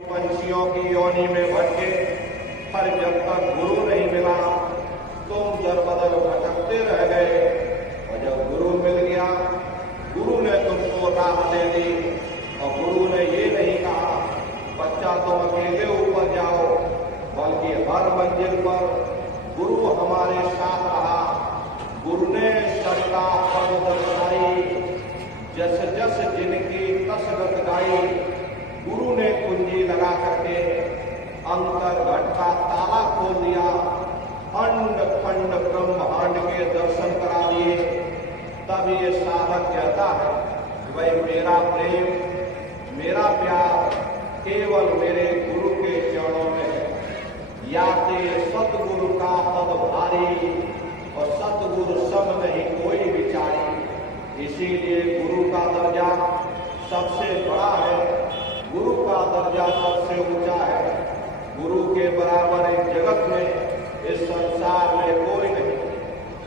पंछियों की योनि में भटके, पर जब तक गुरु नहीं मिला तुम दर बदर भटकते रह गए। और जब गुरु मिल गया, गुरु ने तुमको राह दे दी। और गुरु ने ये नहीं कहा बच्चा तुम अकेले ऊपर जाओ, बल्कि हर मंजिल पर गुरु हमारे साथ रहा। गुरु ने सरिता पर्वत बनाई, जस जस जिनकी कसरत गाई। गुरु ने कुंजी लगा करके अंतर घट का ताला खोल दिया, अंड खंड ब्रह्मांड के दर्शन करा दिए। तब ये साधक कहता है भाई मेरा प्रेम, मेरा प्यार केवल मेरे गुरु के चरणों में है। याते सतगुरु का पद भारी, और सतगुरु सब नहीं कोई विचारी। इसीलिए गुरु का दर्जा सबसे बड़ा है, गुरु का दर्जा सबसे ऊंचा है। गुरु के बराबर इस जगत में, इस संसार में कोई नहीं।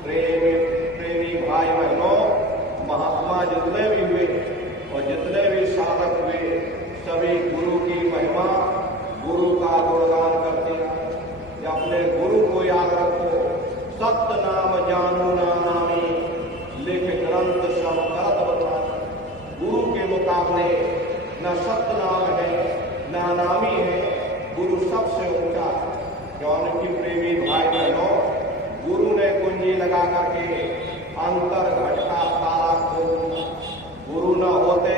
प्रेमी भाई बहनों, महात्मा जितने भी हुए और जितने भी साधक हुए, सभी गुरु की महिमा, गुरु का गुणगान करते हैं। अपने गुरु को याद रखो। सत्य नाम जानू ना नामी, लिख ग्रंथ सब करत बताना। गुरु के मुकाबले न सत्य नाम है न नामी है, गुरु सबसे ऊंचा। क्योंकि प्रेमी भाई बहनों, गुरु ने कुंजी लगा करके अंतर घट का ताला खोल दिया। गुरु न होते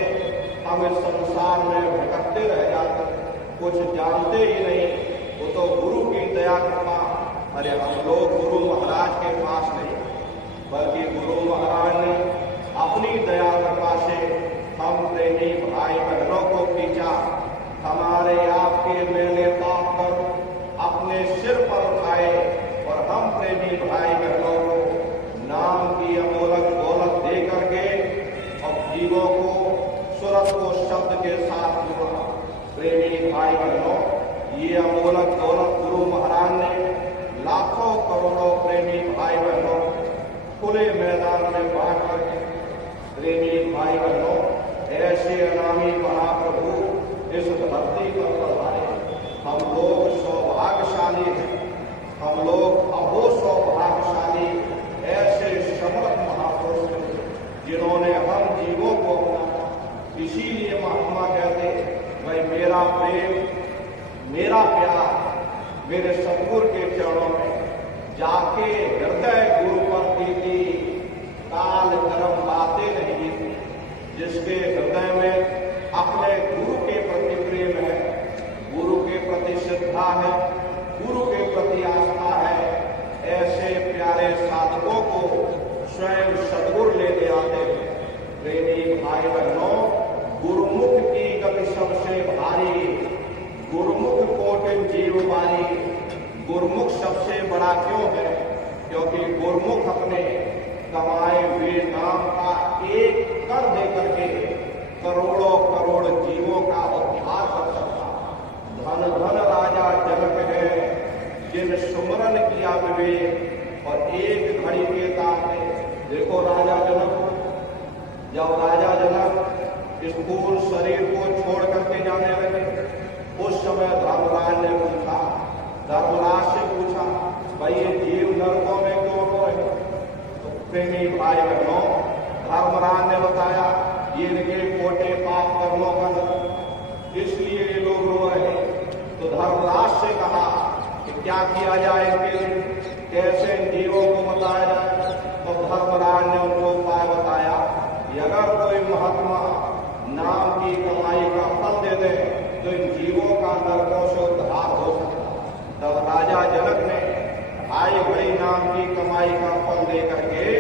हम इस संसार में भटकते रह जाते, कुछ जानते ही नहीं। वो तो गुरु की दया कृपा। अरे हम लोग गुरु महाराज के पास नहीं, बल्कि गुरु महाराज ने अपनी दया कृपा से हम प्रेमी भाई बहनों को खींचा। हमारे आपके मेले पाप पर अपने सिर पर उठाए, और हम प्रेमी भाई बहनों को नाम की अमोलक दौलत दे करके और जीवों को सूरत को शब्द के साथ जोड़ा। प्रेमी भाई बहनों, ये अमोलक दौलत गुरु महाराज ने लाखों करोड़ों प्रेमी भाई बहनों खुले मैदान में बांट करके। प्रेमी भाई बहनों, ऐसे अनामी महाप्रभु इस धरती पर पधारे। हम लोग सौभाग्यशाली हैं, हम लोग अहो सौभाग्यशाली। ऐसे समर्थ महापुरुष हैं जिन्होंने हम जीवों को अपनाया। इसीलिए महात्मा कहते भाई मेरा प्रेम, मेरा प्यार मेरे सतगुरु के चरणों में। जाके हृदय गुरु पर प्रीति, काल कर्म बातें नहीं जीती। जिसके हृदय में अपने गुरु के प्रति प्रेम है, गुरु के प्रति श्रद्धा है, गुरु के प्रति आस्था है, ऐसे प्यारे साधकों को स्वयं सदगुरु लेके आते हैं। प्रेमी भाई बहनों, गुरुमुख की गति सबसे भारी, गुरुमुख कोटिन जीव बारी। गुरुमुख सबसे बड़ा क्यों है? क्योंकि गुरुमुख अपने कमाए हुए नाम का एक कर दे करके करोड़ों करोड़ जीवों का उद्धार कर सकता। धन धन राजा जनक है, जिन सुमरन किया विवेक। और एक घड़ी के ताप में देखो राजा जनक, जब राजा जनक स्थूल शरीर को छोड़ करके जाने लगे, उस समय धर्मराज ने पूछा, धर्मराज से पूछा भाई ये जीव नरकों में क्यों रो रहे? तो प्रेमी भाई बहनों, धर्मराज ने बताया ये इनके कोटे पाप कर्मों का नरक, इसलिए ये लोग रो रहे हैं। तो धर्मराज से कहा कि क्या किया जाए इनके लिए, कैसे इन जीवों को बताया जाए? तो धर्मराज ने उनको उपाय बताया कि अगर कोई महात्मा नाम की कमाई का फल दे दे तो इन जीवों का नरकों से उद्धार हो सकता। तब राजा जनक ने ढाई बड़ी नाम की कमाई का फल दे करके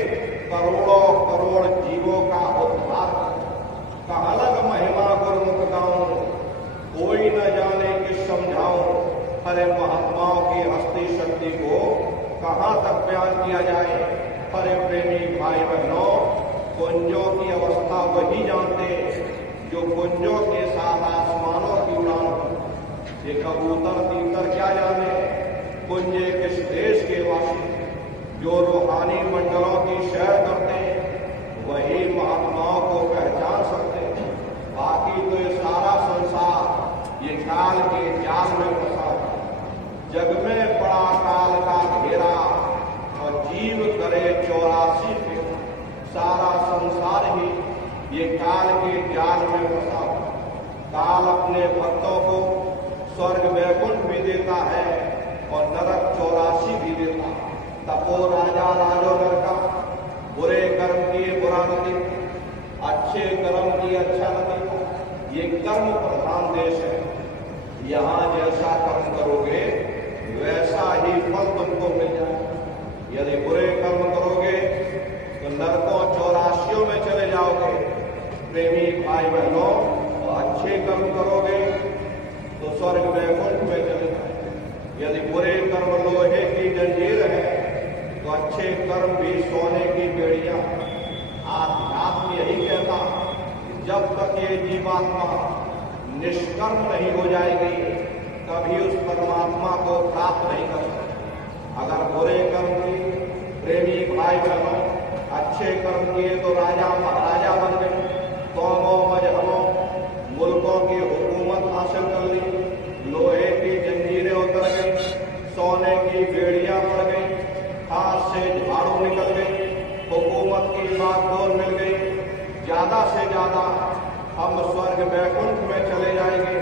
करोड़ों करोड़ जीवों का उद्धार। कहाँ लग महिमा गुरुमुख गाऊं, कोई न जाने कि समझाऊं। हरे महात्माओं की हस्ती शक्ति को कहाँ तक बयान किया जाए। हरे प्रेमी भाई बहनों, कुंजों की अवस्था वही जानते जो कुंजों के साथ आसमानों की उड़ान हो। ये कबूतर तीतर क्या जाने कुंजे किस देश के वासी। जो रूहानी मंडलों की सैर करते वही महात्माओं को पहचान सकते। बाकी तो ये सारा संसार ये ख्याल के जाल में फंसा, जग में पड़ा काल का घेरा और जीव करे 84 फेरा। सारा संसार ही ये काल के जाल में फंसा। काल अपने भक्तों को स्वर्ग वैकुंठ भी देता है और नरक 84 भी देता। तपो राजा राजो नरका, बुरे कर्म किए बुरा न देता, अच्छे कर्म किए अच्छा न देता। ये कर्म प्रधान देश है। यहाँ जैसा कर्म करोगे वैसा ही फल तुमको मिल जाएगा। यदि बुरे कर्म करोगे तो नरकों 84 में चले जाओगे प्रेमी भाई बहनों, और अच्छे कर्म करोगे तो स्वर्ग वैकुंठ में चले जाओगे। यदि बुरे कर्म लोहे की जंजीर है तो अच्छे कर्म भी सोने की बेड़ियां। आत्म यही कहता, जब तक ये जीवात्मा निष्कर्म नहीं हो जाएगी कभी उस परमात्मा को प्राप्त नहीं कर सकती। अगर बुरे कर्म किए प्रेमी भाई बहनों, अच्छे कर्म किए तो राजा महाराजा बन गए, कौमों मजहबों मुल्कों की हुकूमत हासिल कर ली, लोहे की जंजीरें उतर गई, सोने की बेड़ियां पड़ गई, हाथ से झाड़ू निकल गई, हुकूमत की बागडोर मिल गई। ज्यादा से ज्यादा हम स्वर्ग वैकुंठ में चले जाएंगे।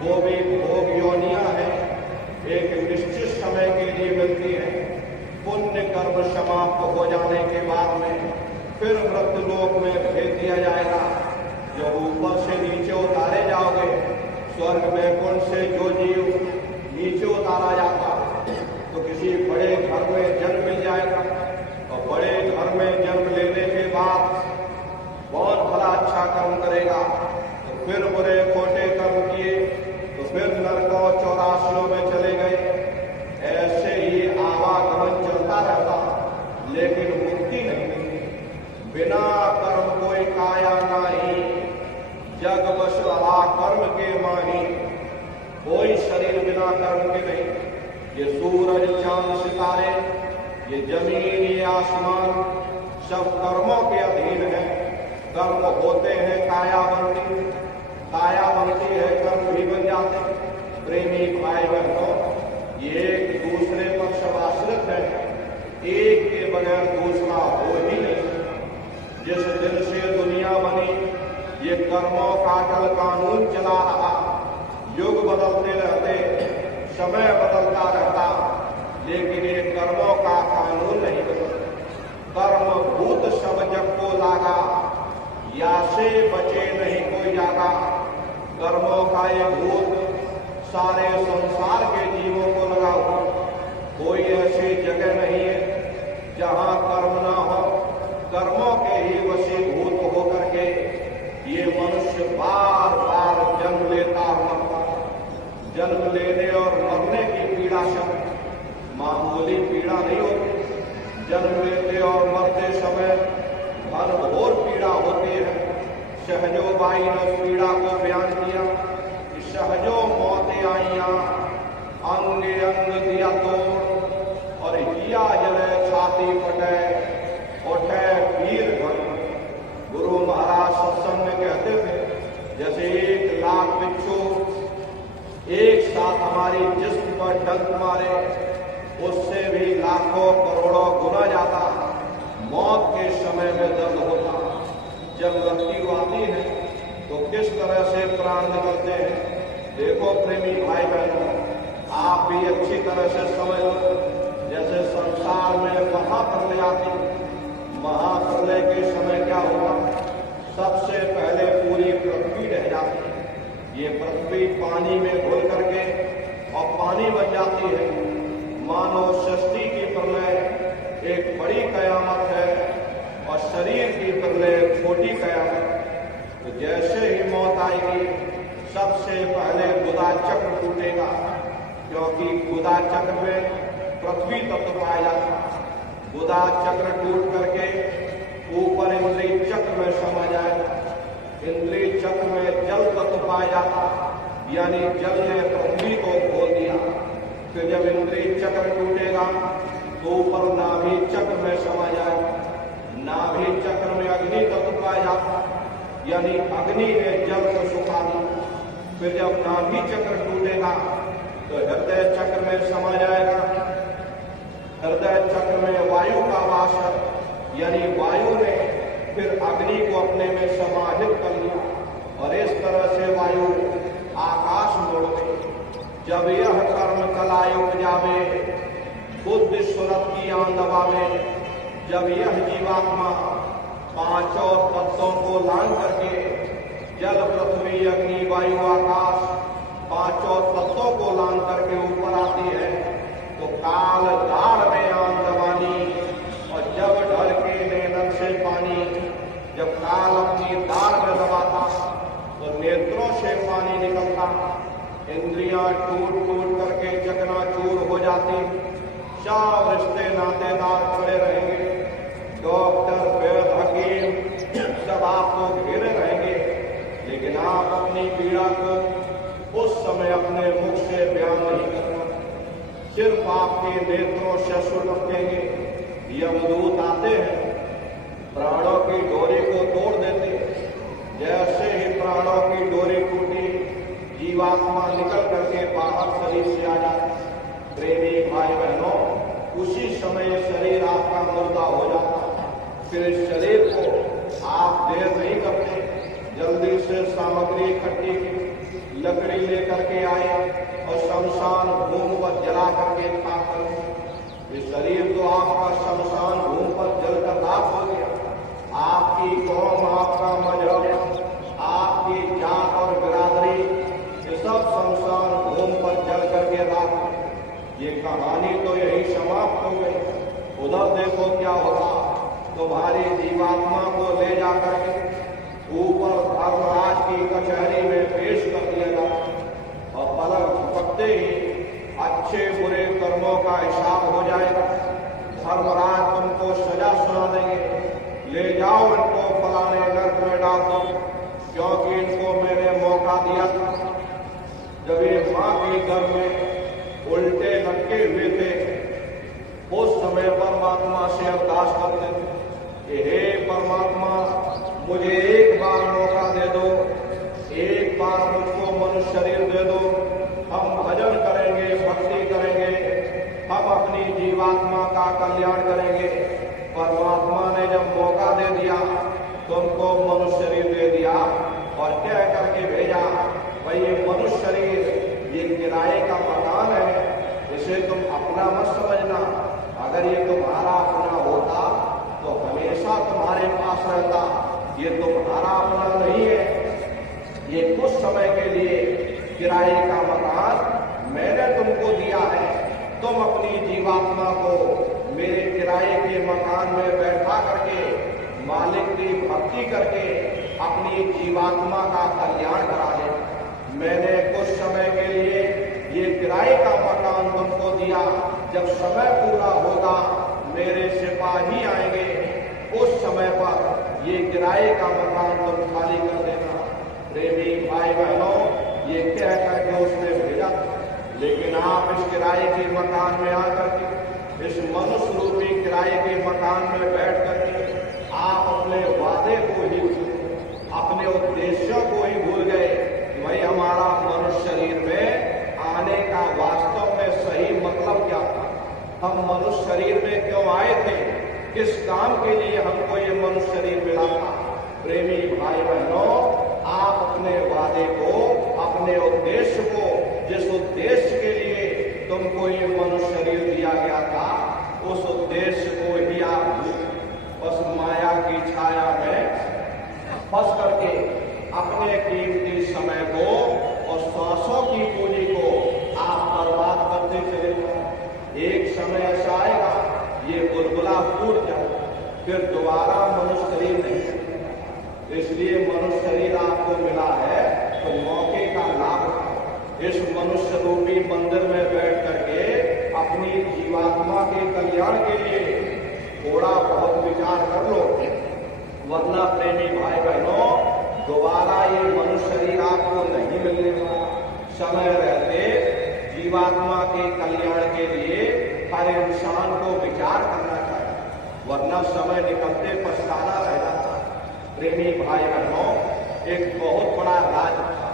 वो भी भोग योनियां हैं, एक निश्चित समय के लिए मिलती है। पुण्य कर्म समाप्त हो जाने के बाद में फिर मृत्युलोक में भेज दिया जाएगा। जो ऊपर से नीचे उतारे जाओगे, स्वर्ग वैकुंठ से जो जीव नीचे उतारा जाता तो किसी बड़े घर में जन्म मिल जाएगा, और बड़े घर में जन्म लेने के बाद बहुत भला अच्छा कर्म करेगा तो फिर बुरे खोटे कर्म किए तो फिर नरकों 84 में चले गए। ऐसे ही आवागमन चलता रहता, लेकिन मुक्ति नहीं मिलती। बिना कर्म कोई काया नाही, जग बस रहा कर्म के माही। कोई शरीर बिना कर्म के नहीं। ये सूरज चांद सितारे, ये जमीन ये आसमान सब कर्मों के अधीन है। कर्म होते हैं काया बनती, काया बनती है कर्म भी बन जाते। प्रेमी भाई बहनों, ये एक दूसरे पर सब आश्रित है, एक के बगैर दूसरा हो ही नहीं। जिस दिन से दुनिया बनी ये कर्मों का अटल कानून चला रहा। युग बदलते रहते, समय बदलता रहता, लेकिन ये कर्मों का कानून नहीं बदलता। कर्म भूत सब जग को लागा, या से बचे नहीं कोई जागा। कर्मों का ये भूत सारे संसार के जीवों को लगा हुआ। कोई ऐसी जगह नहीं है जहां कर्म ना हो। कर्मों के ही वशीभूत होकर के ये मनुष्य बार बार जन्म लेता मरता। जन्म लेने और मरने की पीड़ा सब मामूली पीड़ा नहीं होती। जन्म लेते और मरते समय घनघोर पीड़ा होती है। सहजोबाई ने उस पीड़ा को बयान किया कि सहजो मौतें आईया, अंग अंग दिया तोड़, और हिया जले छाती फटे, उठे वीर घर। गुरु महाराज सत्संग में कहते थे, जैसे 1 लाख बिच्छू एक साथ हमारी जिस्म पर डंक मारे, उससे भी लाखों करोड़ों गुना जाता मौत के समय में दर्द होता। जब मृत्यु आती है तो किस तरह से प्राण निकलते हैं। देखो प्रेमी भाई बहनों, आप भी अच्छी तरह से समझ लो। जैसे संसार में महाप्रलय आती, महाप्रलय के समय क्या होता, सबसे पहले पूरी पृथ्वी रह जाती है। ये पृथ्वी पानी में घुल करके और पानी बन जाती है। मानव सृष्टि की प्रलय एक बड़ी कयामत है और शरीर की प्रलय छोटी कयामत। तो जैसे ही मौत आएगी सबसे पहले गुदा चक्र टूटेगा, क्योंकि गुदा चक्र में पृथ्वी तत्व पाया जाता। गुदा चक्र टूट करके ऊपर इंद्रिय चक्र में समा जाएगा। इंद्रिय चक्र में जल तत्व पाया जाता, यानी जल ने पृथ्वी को खोल दिया। फिर जब इंद्रिय चक्र टूटेगा तो ऊपर नाभि चक्र में समा जाएगा। नाभि चक्र में अग्नि तत्व पाया जाता, यानी अग्नि ने जल को सुखा दिया। फिर जब नाभि चक्र टूटेगा तो हृदय चक्र में समा जाएगा। हृदय चक्र में वायु का वास है, यानी वायु ने फिर अग्नि को अपने में समाहित कर लिया और इस तरह से वायु आकाश मोड़ गई। जब यह कर्म कलाय उपजावे, बुद्धि सुरत की आन दबावे, जब यह जीवात्मा पांचों तत्वों को लांग करके जल पृथ्वी अग्नि वायु आकाश पांचों तत्वों को लांग करके ऊपर आती है तो काल दाढ़ में आन दबानी, और जब ढल के नेत्र से पानी, जब काल अपनी दाढ़ में दबाता तो नेत्रों से पानी निकलता, इंद्रियां टूट टूट करके चकनाचूर हो जाती, सब रिश्ते नातेदार खड़े रहेंगे, डॉक्टर वैद्य हकीम सब आपको घेरे रहेंगे, लेकिन आप अपनी पीड़ा को उस समय अपने मुख से बयान नहीं करना, सिर्फ आपके नेत्रों से सुलगेंगे। यमदूत आते हैं, प्राणों की डोरी को तोड़ देते, जैसे ही प्राणों की डोरी टूटी जीवात्मा निकल करके बाहर शरीर से आ जाती। प्रेमी भाई बहनों, उसी समय शरीर आपका मुर्दा हो जाता। फिर इस शरीर को आप देर नहीं करते, जल्दी से सामग्री इकट्ठी की, लकड़ी लेकर के आए और शमशान भूमि पर जला करके खाक कर। ये शरीर तो आपका शमशान भूमि पर जलकर राख हो गया। आपकी कौम, आपका मजहब, आपकी जात और बिरादरी, ये सब शमशान भूमि पर जल करके राख। ये कहानी तो यही समाप्त हो गई। उधर देखो क्या होता, तुम्हारी जीवात्मा को ले जाकर के ऊपर धर्मराज की कचहरी में पेश कर दिया जाता और पलक झपकते ही अच्छे बुरे कर्मों का हिसाब हो जाएगा। धर्मराज तुमको सजा सुना देंगे, ले जाओ इनको फलाने नर्क में डाल दो, क्योंकि इनको मैंने मौका दिया था। जब ये मां के गर्भ में उल्टे लटके हुए थे, उस समय परमात्मा से अरदास करते थे कि हे परमात्मा, मुझे एक बार मौका दे दो, एक बार मुझको मनुष्य शरीर दे दो, हम भजन करेंगे, भक्ति करेंगे, हम अपनी जीवात्मा का कल्याण करेंगे। परमात्मा ने जब मौका दे दिया, तुमको मनुष्य शरीर दे दिया और कह करके भेजा, भाई ये मनुष्य शरीर ये किराए का मकान है, इसे तुम अपना मत समझना। अगर ये तुम्हारा अपना होता तो हमेशा तुम्हारे पास रहता, ये तुम्हारा अपना नहीं है, ये कुछ समय के लिए किराए का मकान मैंने तुमको दिया है। तुम अपनी जीवात्मा को मेरे किराए के मकान में बैठा करके मालिक की भक्ति करके अपनी जीवात्मा का कल्याण करा ले। मैंने कुछ समय के लिए ये किराए का मकान तुमको दिया, जब समय पूरा होगा मेरे सिपाही आएंगे, उस समय पर ये किराए का मकान तुम खाली कर देना। प्रेमी भाई बहनों, ये कह करके उसने भेजा, लेकिन आप इस किराए के मकान में आकर के, इस मनुष्य रूपी किराए के मकान में बैठ करके आप अपने वादे को ही, अपने उद्देश्यों को ही भूल गए कि भाई हमारा मनुष्य शरीर में आने का वास्तव में सही मतलब क्या था, हम मनुष्य शरीर में क्यों आए थे, किस काम के लिए हमको ये मनुष्य शरीर मिला था। प्रेमी भाई बहनों, आप अपने वादे को, अपने उद्देश्य को, जिस उद्देश्य के लिए तुमको ये मनुष्य शरीर दिया गया था, उस उद्देश्य को ही आप बस माया की छाया में फंस करके अपने कीमती समय को और सांसों की पूंजी को आप बर्बाद करते चले जाओ। एक समय ऐसा आएगा, ये बुलबुला फूट जाए, फिर दोबारा मनुष्य शरीर नहीं है। इसलिए मनुष्य शरीर आपको मिला है तो मौके का लाभ उठाओ। इस मनुष्य रूपी मंदिर में बैठ करके अपनी जीवात्मा के कल्याण के लिए थोड़ा बहुत विचार कर लो, वरना प्रेमी भाई बहनों दोबारा ये मनुष्य शरीर आपको नहीं मिलने वाला। समय रहते जीवात्मा के कल्याण के लिए हर इंसान को विचार करना चाहिए, वरना समय निकलते पछताना रह जाता। प्रेमी भाई बहनों, एक बहुत बड़ा राज था,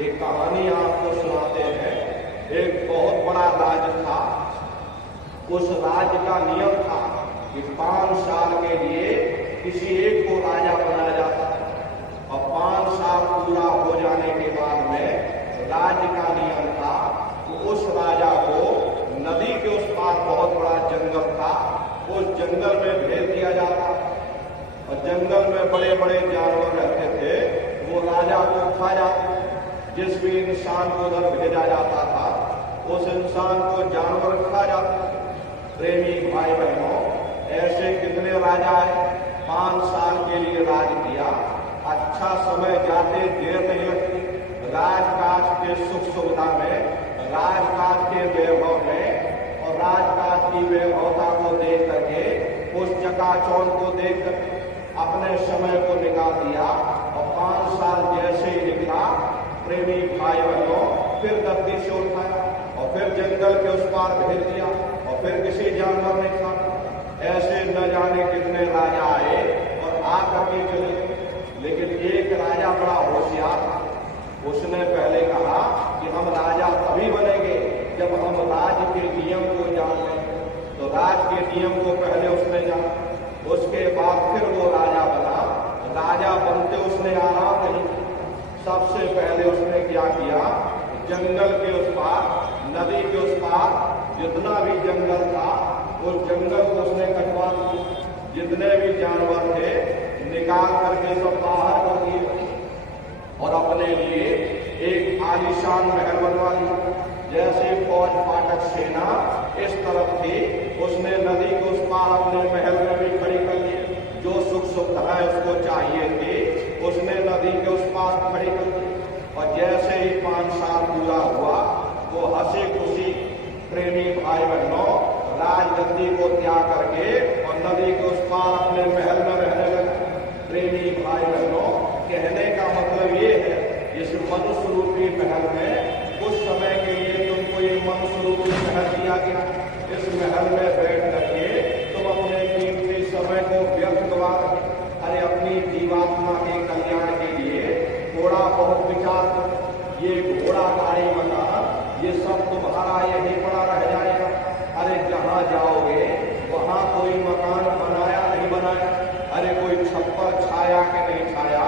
एक कहानी आपको सुनाते हैं। एक बहुत बड़ा राज्य था। उस राज्य का नियम था कि 5 साल के लिए किसी एक को राजा बनाया जाता था और 5 साल पूरा हो जाने के बाद में राज्य का नियम था तो उस राजा को नदी के उस पार बहुत बड़ा जंगल था, उस जंगल में भेज दिया जाता और जंगल में बड़े बड़े जानवर रहते थे, वो राजा को खा जाते। जिस भी इंसान को उधर भेजा जाता था उस इंसान को जानवर खा जाते। प्रेमी भाई बहनों, ऐसे कितने राजा है। 5 साल के लिए राज किया, अच्छा समय जाते देर नहीं लगती। राजकाज के सुख सुविधा में, राजकाज के वैभव में और राजकाज की वैभवता को देख करके, उस चकाचौंध को देख करके अपने समय को निकाल दिया और 5 साल जैसे ही निकला, प्रेमी भाई बहनों फिर गद्दी से उठाया और फिर जंगल के उस पार भेज दिया और फिर किसी जानवर ने खा। ऐसे न जाने कितने राजा आए और आकर के चले। लेकिन एक राजा बड़ा होशियार था। उसने पहले कहा कि हम राजा तभी बनेंगे जब हम राज्य के नियम को जान लें। तो राज्य के नियम को पहले उसने जाना, उसके बाद फिर वो राजा बना। राजा बनते उसने आराम नहीं। सबसे पहले उसने क्या किया, जंगल के उस पार, नदी के उस पार जितना भी जंगल था उस जंगल को उसने कटवा दिया। जितने भी जानवर थे निकाल करके सब बाहर कर दिए और अपने लिए एक आलीशान महल बनवा लिया। जैसे फौज फाटक सेना इस तरफ थी, उसने नदी के उस पार अपने महल में भी खड़ी कर ली। जो सुख सुविधाएं उसको चाहिए थी उसने नदी के उस पार खड़ी कर दी। और जैसे ही 5 साल पूरा हुआ, वो हंसी खुशी प्रेमी भाई बहनों राजगद्दी को त्याग करके और नदी के उस पार अपने महल में रहने लगे। प्रेमी भाई बहनों, कहने का मतलब ये है, इस मनुष्य रूपी महल में कुछ समय के लिए तुमको ये मनुष्य रूपी महल दिया गया। इस महल में बैठ करके तुम अपने कीमती समय को व्यर्थ गवा। अरे अपनी जीवात्मा के कल्याण के लिए थोड़ा बहुत विचार। ये घोड़ा गाड़ी मकान ये सब तुम्हारा यही पड़ा रह जाएगा। अरे जहाँ जाओगे वहाँ कोई मकान बनाया नहीं बनाया, अरे कोई छप्पर छाया कि नहीं छाया,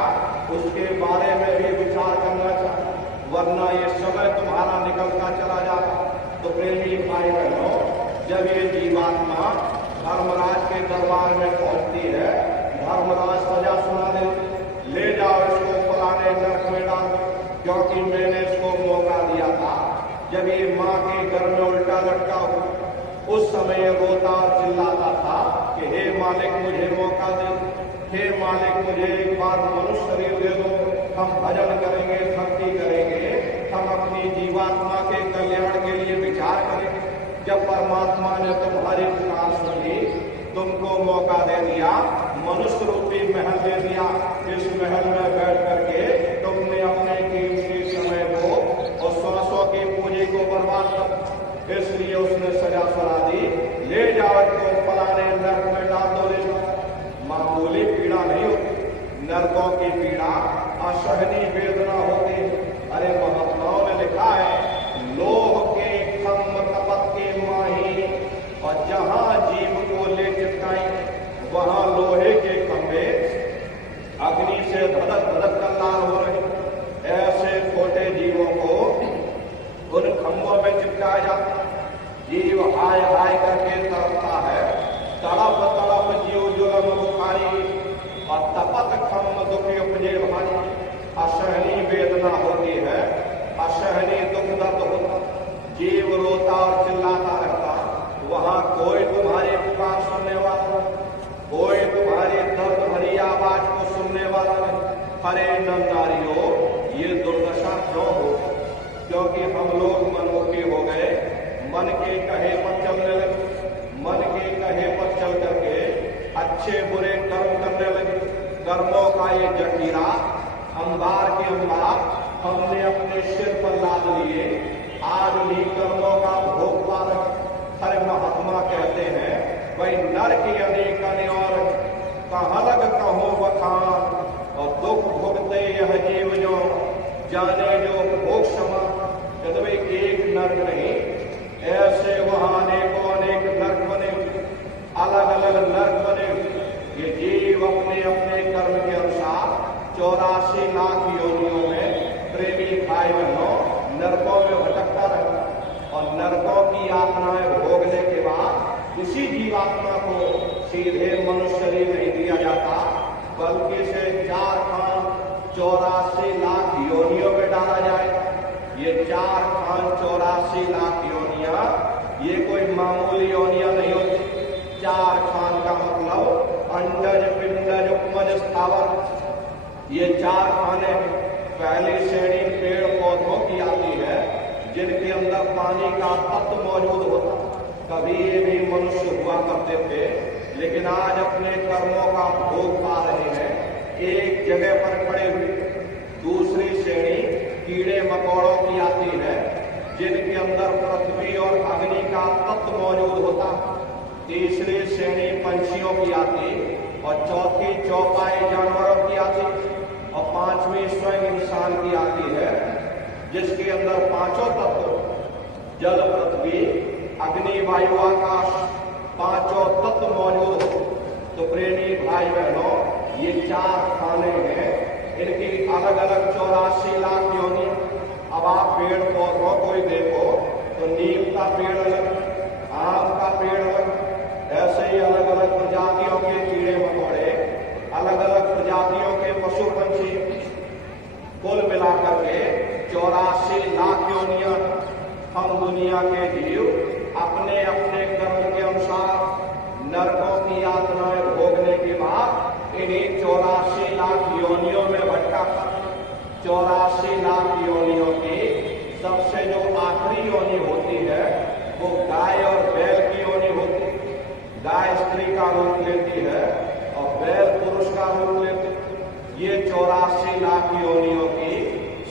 उसके बारे में भी विचार करना चाहिए, वरना ये समय तुम्हारा निकलता चला जाता। तो प्रेमी भाई बहनों, जब ये जीवात्मा धर्मराज के दरबार में पहुंचती है, धर्मराज सजा सुना देते, ले जाओ इसको फलाने नरक में डाल, क्योंकि मैंने इसको मौका दिया था जब ये माँ के घर में उल्टा लटका हो। उस समय रोता और चिल्लाता था कि हे मालिक मुझे मौका दे, हे मालिक मुझे एक बार मनुष्य शरीर दे दो, हम भजन करेंगे, भक्ति करेंगे, हम अपनी जीवात्मा के कल्याण के लिए विचार करेंगे। जब परमात्मा ने तुम्हारी पुकार सुनी, तुमको मौका दे दिया, मनुष्य रूपी महल दे दिया, इस महल में बैठ करके तुमने अपने कीमती समय को और श्वासों की पूंजी को बर्बाद कर, इसलिए उसने सजा सुना दी, ले जाओ तो फलाने नरक में डाल दो। ले जाओ। मामूली पीड़ा नहीं होती, नरकों की पीड़ा असहनीय वेदना होती है। अरे महात्माओं ने लिखा है, लोह के खम्भ तपत के माही, और जहां जीव को ले चिपकाई वहां लोहे के खंभे अग्नि से धड़क धड़क कर लाल हो रहे। ऐसे छोटे जीवों को उन खंभों में चिपकाया जाता। जीव हाय हाय करके तड़पता है, तड़प तड़प जीव जुलम बुखारी, और तपत खम्भ दुखी उपजे भारी। असहनीय वेदना होती है, असहनीय दुख दर्द होता, जीव रोता और चिल्लाता रहता। वहां कोई तुम्हारी पुकार सुनने वाला, कोई तुम्हारी दर्द भरी आवाज को सुनने वाला नहीं। अरे नंदारियों, ये दुर्दशा क्यों हो? क्योंकि हम लोग मनमुखी हो गए, मन के कहे पर चलने लगे, मन के कहे पर चल करके अच्छे बुरे कर्म करने लगे। कर्मों का ये जखीरा अंबार के अंबार हमने अपने सिर पर लाद लिए, आज भी कर्मों का भोग पा रहे। हर महात्मा कहते हैं, भाई नरक अनेक और कहाँ लग कहो बखान, और दुख भुगते यह जीव जो जाने जो भोग क्षमा, कहते भाई एक नर्क नहीं, ऐसे वहां अनेकों अनेक नर्क बने, अलग अलग नर्क बने। ये जीव अपने अपने कर्म के अनुसार 84 लाख योनियों में प्रेमी भाई बहनों नरकों में भटकता रहता, और नरकों की यातनाएं भोगने के बाद इसी जीवात्मा को सीधे मनुष्य शरीर नहीं दिया जाता, बल्कि इसे 4 खान 84 लाख योनियों में डाला जाए। ये 4 खान 84 लाख योनियां ये कोई मामूली योनियां नहीं होती। 4 खान का मतलब अंडज पिंडज उपमज स्थावर। ये 4 खाने पहली श्रेणी पेड़ पौधों की आती है, जिनके अंदर पानी का तत्व मौजूद होता। कभी ये भी मनुष्य हुआ करते थे, लेकिन आज अपने कर्मों का भोग पा रहे हैं एक जगह पर खड़े हुए। दूसरी श्रेणी कीड़े मकोड़ों की आती है, जिनके अंदर पृथ्वी और अग्नि का तत्व मौजूद होता। तीसरी श्रेणी पंछियों की आती, और चौथी चौपाई जानवरों की आती, और 5वीं स्वयं इंसान की आती है, जिसके अंदर 5 तत्व जल पृथ्वी अग्नि वायु आकाश 5 तत्व मौजूद हो। तो प्रेमी भाई बहनों ये 4 खाने हैं, इनकी अलग अलग 84 लाख योनि। अब आप पेड़ पौधों को ही देखो तो नीम का पेड़ अलग, आम का पेड़ अलग, ऐसे ही अलग अलग प्रजातियों के कीड़े मकोड़े, अलग अलग प्रजातियों के पशु पंछी, कुल मिलाकर के 84 लाख योनियां। हम दुनिया के जीव अपने अपने कर्म के अनुसार नरकों की यातनाएं भोगने के बाद इन्हीं 84 लाख योनियों में भटका। 84 लाख योनियों की सबसे जो आखिरी योनि होती है वो गाय और बैल की योनि होती है। गाय स्त्री का रूप लेती है और बैल पुरुष का रूप लेते हैं। ये 84 लाख योनियों की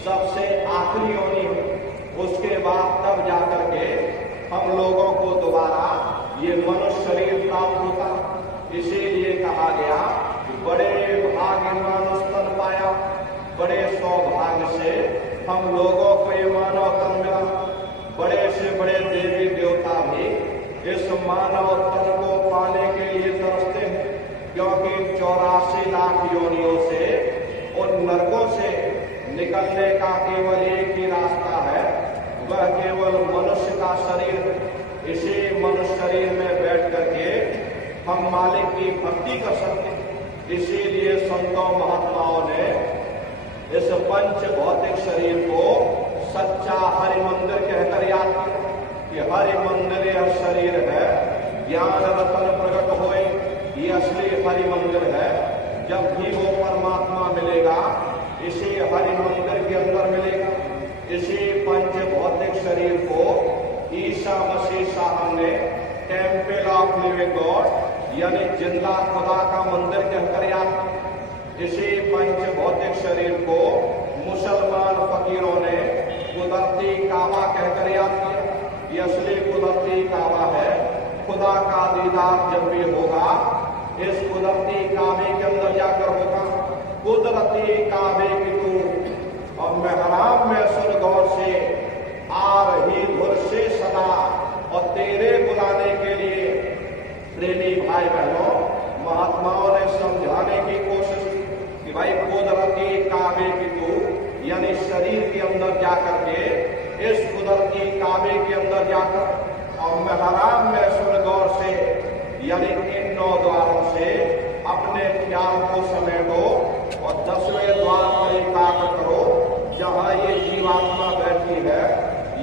सबसे आखिरी योनि है। उसके बाद तब जाकर के हम लोगों को दोबारा ये मनुष्य शरीर प्राप्त होता। इसीलिए कहा गया कि बड़े भाग्यवान स्तन पाया, बड़े सौभाग्य से हम लोगों को ये मानव तन मिला। बड़े से बड़े देवी देवता भी इस मानव तन को पाने के लिए तरसते हैं, क्योंकि 84 लाख योनियों से उन नरकों से निकलने का केवल एक ही रास्ता है, वह केवल मनुष्य का शरीर। इसी मनुष्य शरीर में बैठ करके हम मालिक की भक्ति कर सकते। इसीलिए संतों महात्माओं ने इस पंच भौतिक शरीर को सच्चा हरि मंदिर कहकर याद किया कि हरि मंदिर यह शरीर है, ज्ञान रतन प्रकट होए, ये असली हरि मंदिर है। जब भी वो परमात्मा मिलेगा इसी हरि मंदिर के अंदर मिलेगा। इसी पंच भौतिक शरीर को ईसा मसीह साहब ने टेम्पल ऑफ लिविंग गॉड यानी जिंदा खुदा का मंदिर कहकर याद। इसी पंच भौतिक शरीर को मुसलमान फकीरों ने कुदरती काबा कहकर याद किया। ये असली कुदरती काबा है। खुदा का दीदार जब भी होगा इस कुदरती काबे के अंदर जाकर होगा। कुदरती काबे की तू और मेहराब में सुन गौर से आ रही धुर से सदा, और तेरे बुलाने के लिए प्रेमी भाई बहनों महात्माओं ने समझाने की कोशिश की कि भाई कुदरती काबे की तू यानी शरीर के अंदर जाकर के इस कुदरती काबे के अंदर जाकर और मेहराब में सुन गौर से यानी इन 9 द्वारों से अपने ख्याल को समेटो और 10वें द्वार पर एकाग्र करो, जहां ये जीवात्मा बैठी है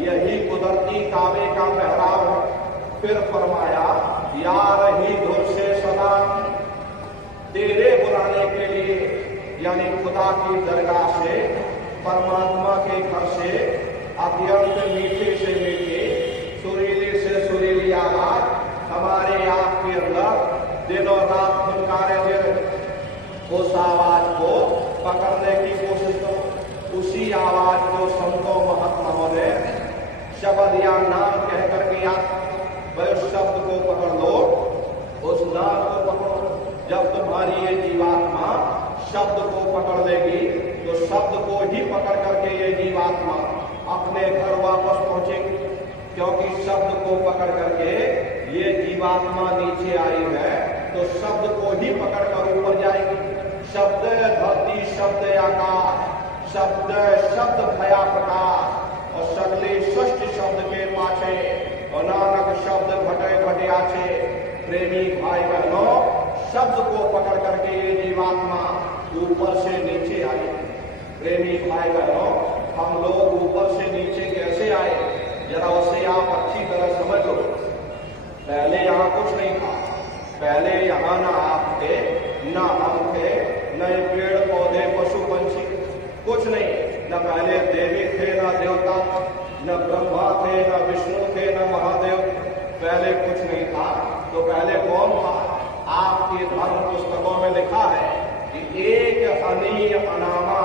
यही कुदरती काबे का मेहराब है। फिर फरमाया यार ही धुर से सदा, तेरे बुलाने के लिए यानी खुदा की दरगाह से परमात्मा के घर से अत्यंत मीठे से मीठे सुरीली से सुरीली आवाज हमारे आप के अंदर दिन और रात फुनकारे दे रहे। उस आवाज को पकड़ने की कोशिश करो। उसी आवाज को संतों महात्माओं ने शब्द या नाम कह करके याद, वह शब्द को पकड़ लो, उस नाम को पकड़ो। जब तुम्हारी ये जीवात्मा शब्द को पकड़ लेगी तो शब्द को ही पकड़ करके ये जीवात्मा अपने घर वापस पहुंचेगी, क्योंकि शब्द को पकड़ करके ये जीवात्मा नीचे आई है, तो शब्द को ही पकड़ कर ऊपर जाएगी। शब्द धरती, शब्द आकाश, शब्द शब्द भया प्रकाश, और सगले सृष्टि शब्द के पाछे, और नानक शब्द घटे घटे आछे। प्रेमी भाई बहनों, शब्द को पकड़ करके ये जीवात्मा ऊपर से नीचे आई। प्रेमी भाई बहनों, हम लोग ऊपर से नीचे कैसे आए, जरा उसे आप अच्छी तरह समझ लो। पहले यहाँ कुछ नहीं था, पहले यहाँ ना आप थे, ना हम थे, न ये पेड़ पौधे पशु पंछी, कुछ नहीं। न पहले देवी थे, न देवता, न ब्रह्मा थे, न विष्णु थे, न महादेव, पहले कुछ नहीं था। तो पहले कौन था? आपके धर्म पुस्तकों में लिखा है कि एक अनीय अनामा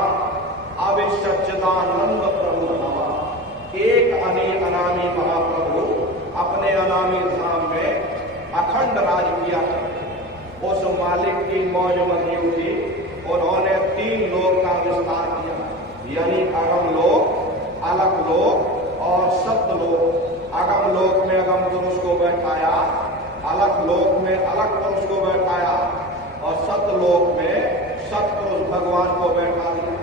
अविसच्चिदानंद प्रभु धामा। एक अनीय अनामी महाप्रभु अपने अनामी धाम में अखंड राज किया। उस मालिक की मौज मर्जी थी, उन्होंने 3 लोक का विस्तार किया, यानी अगम लोक, अलग लोक और सत्य लोक। अगम लोक में अगम पुरुष को बैठाया, अलग लोक में अलग पुरुष को बैठाया, और सत्य लोक में सत्पुरुष भगवान को बैठा दिया।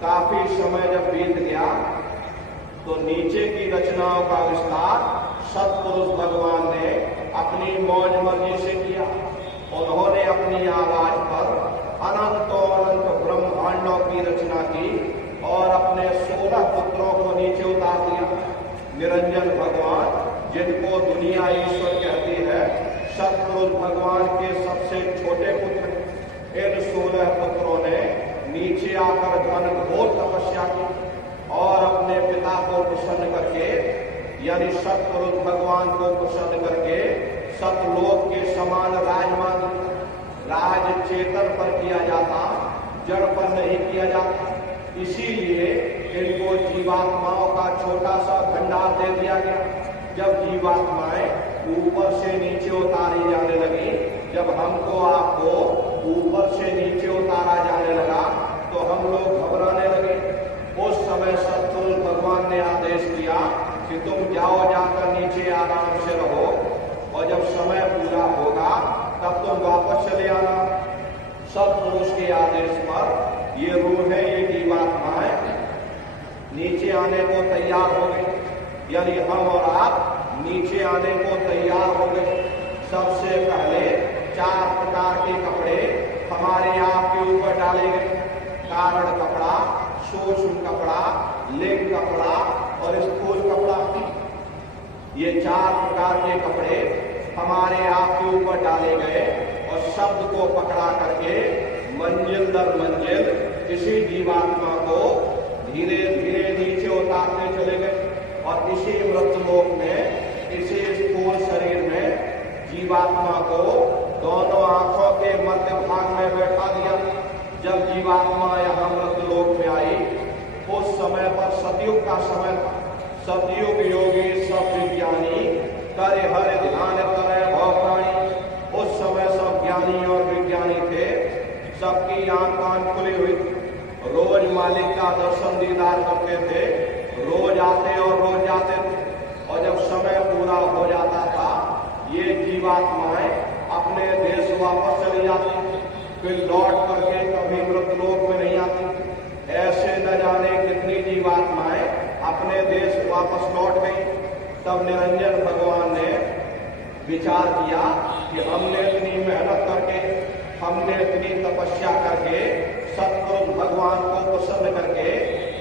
काफी समय जब बीत गया तो नीचे की रचनाओं का विस्तार सत्पुरुष भगवान ने अपनी मौज मर्जी से किया। उन्होंने अपनी आवाज पर अनंतों अनंत ब्रह्मांडों की रचना की और अपने 16 पुत्रों को नीचे उतार दिया। निरंजन भगवान, जिनको दुनिया ईश्वर कहती है, सत्पुरुष भगवान के सबसे छोटे पुत्र। इन 16 पुत्रों ने नीचे आकर घन घोर तपस्या की और अपने पिता को प्रसन्न करके, यानी सत्पुरुष भगवान को प्रसन्न करके सतलोक के समान राजमान। राज चेतन पर किया जाता, जड़ पर नहीं किया जाता। इसीलिए इनको जीवात्माओं का छोटा सा भंडार दे दिया गया। जब जीवात्माएं ऊपर से नीचे उतारी जाने लगी, जब हमको आपको ऊपर से नीचे उतारा जाने लगा, तो हम लोग घबराने लगे। उस समय सतपुरुष भगवान ने आदेश दिया कि तुम जाओ, जाकर नीचे आराम से रहो, और जब समय पूरा होगा तब तुम वापस चले आना। सतपुरुष के आदेश पर ये रूहें, ये जीवात्माएं नीचे आने को तैयार हो गई, यानी हम और आप नीचे आने को तैयार हो गए। सबसे पहले 4 प्रकार के कपड़े हमारे आप के ऊपर डाले गए। कारण कपड़ा, सूक्ष्म कपड़ा, लिंग कपड़ा और स्थूल कपड़ा। ये 4 प्रकार के कपड़े हमारे आप के ऊपर डाले गए और शब्द को पकड़ा करके मंजिल दर मंजिल किसी जीवात्मा को धीरे धीरे नीचे उतारते चले गए। और इसी मृतलोक में, इसी स्थूल शरीर में जीवात्मा को दोनों आंखों के मध्य भाग में बैठा दिया। जब जीवात्मा यहाँ मृतलोक में आई, उस समय पर सतयुग का समय था। सतयुग योगी सब विज्ञानी करे हर ध्यान करे भव प्राणी। उस समय सब ज्ञानी और विज्ञानी थे, सबकी आंख कान खुली हुई थी, रोज मालिक का दर्शन दीदार करते थे, रोज आते और रोज जाते थे। और जब समय पूरा हो जाता था, ये जीवात्माएं अपने देश वापस चली जाती, फिर लौट करके कभी मृतलोक में नहीं आती। ऐसे न जाने कितनी जीवात्माएं अपने देश वापस लौट गई। तब निरंजन भगवान ने विचार किया कि हमने इतनी मेहनत करके, हमने इतनी तपस्या करके सतपुरुष भगवान को प्रसन्न करके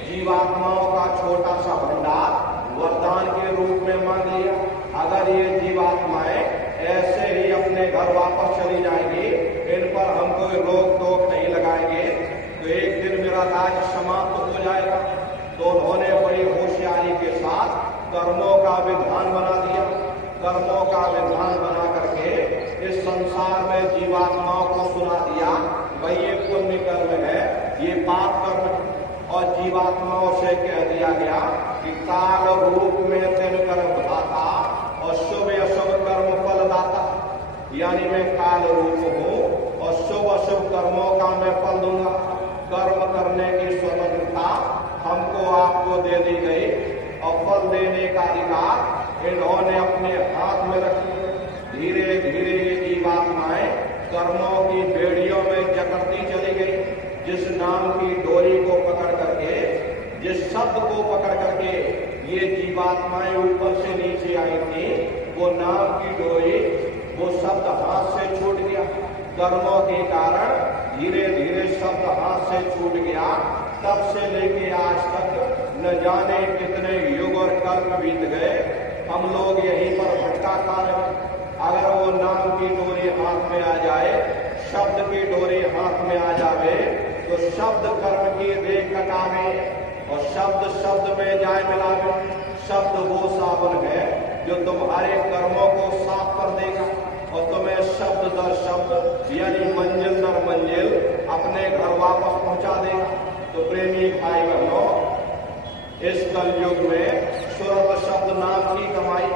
जीवात्माओं का छोटा सा भंडार वरदान के रूप में मांग लिया। अगर ये जीवात्माएं ऐसे ही अपने घर वापस चली जाएंगी, इन पर हम कोई रोक टोक नहीं लगाएंगे, तो एक दिन मेरा राज्य समाप्त हो जाएगा। तो उन्होंने बड़ी होशियारी के साथ कर्मों का विधान बना दिया। कर्मों का विधान बना करके इस संसार में जीवात्माओं को सुना दिया, भाई ये पुण्य कर्म है, ये पाप कर्म है। और जीवात्माओं से कह दिया गया कि काल रूप में दिन कर्म दाता और शुभ अशुभ कर्म फल दाता, यानी मैं काल रूप हूँ और शुभ अशुभ कर्मों का मैं फल दूंगा। कर्म करने की स्वतंत्रता इन्होंने अपने हाथ में रखी। धीरे धीरे ये जीवात्माएं कर्मों की बेड़ियों में जकड़ती चली गई। जिस नाम की डोरी को पकड़ करके, जिस शब्द को पकड़ करके ये जीवात्माएं ऊपर से नीचे आई थी, वो नाम की डोरी, वो शब्द हाथ से छूट गया। कर्मों के कारण धीरे धीरे शब्द हाथ से छूट गया। तब से लेके आज तक न जाने कितने युग और कल्प बीत गए, हम लोग यहीं पर भटका खा रहे। अगर वो नाम की डोरी हाथ में आ जाए, शब्द की डोरी हाथ में आ जावे, तो शब्द कर्म की रेख कटावे और शब्द शब्द में जाए मिलावे। शब्द वो साबुन है जो तुम्हारे कर्मों को साफ कर देगा और तुम्हें शब्द दर शब्द यानी मंजिल दर मंजिल अपने घर वापस पहुंचा देगा। तो प्रेमी भाई बहनों, इस कलयुग में सुरत शब्द नाम की कमाई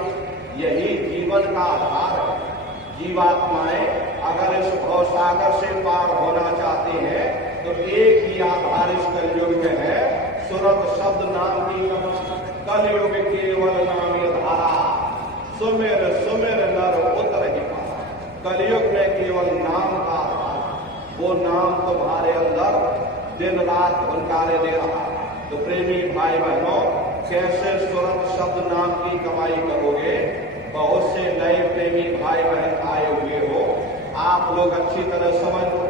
यही जीवन का आधार है। जीवात्माएं अगर इस भवसागर से पार होना चाहते हैं तो एक ही आधार इस कलयुग में है, सुरत शब्द नाम की कमाई। कलयुग केवल नाम धारा, सुमेर सुमेर नर उतर ही पारा। कलयुग में केवल नाम का आधार, वो नाम तुम्हारे अंदर दिन रात भुनकारे दे रहा। तो प्रेमी भाई बहनों, कैसे सुरत शब्द नाम की कमाई करोगे? बहुत से नए प्रेमी भाई बहन आए हुए हो, आप लोग अच्छी तरह समझ लो।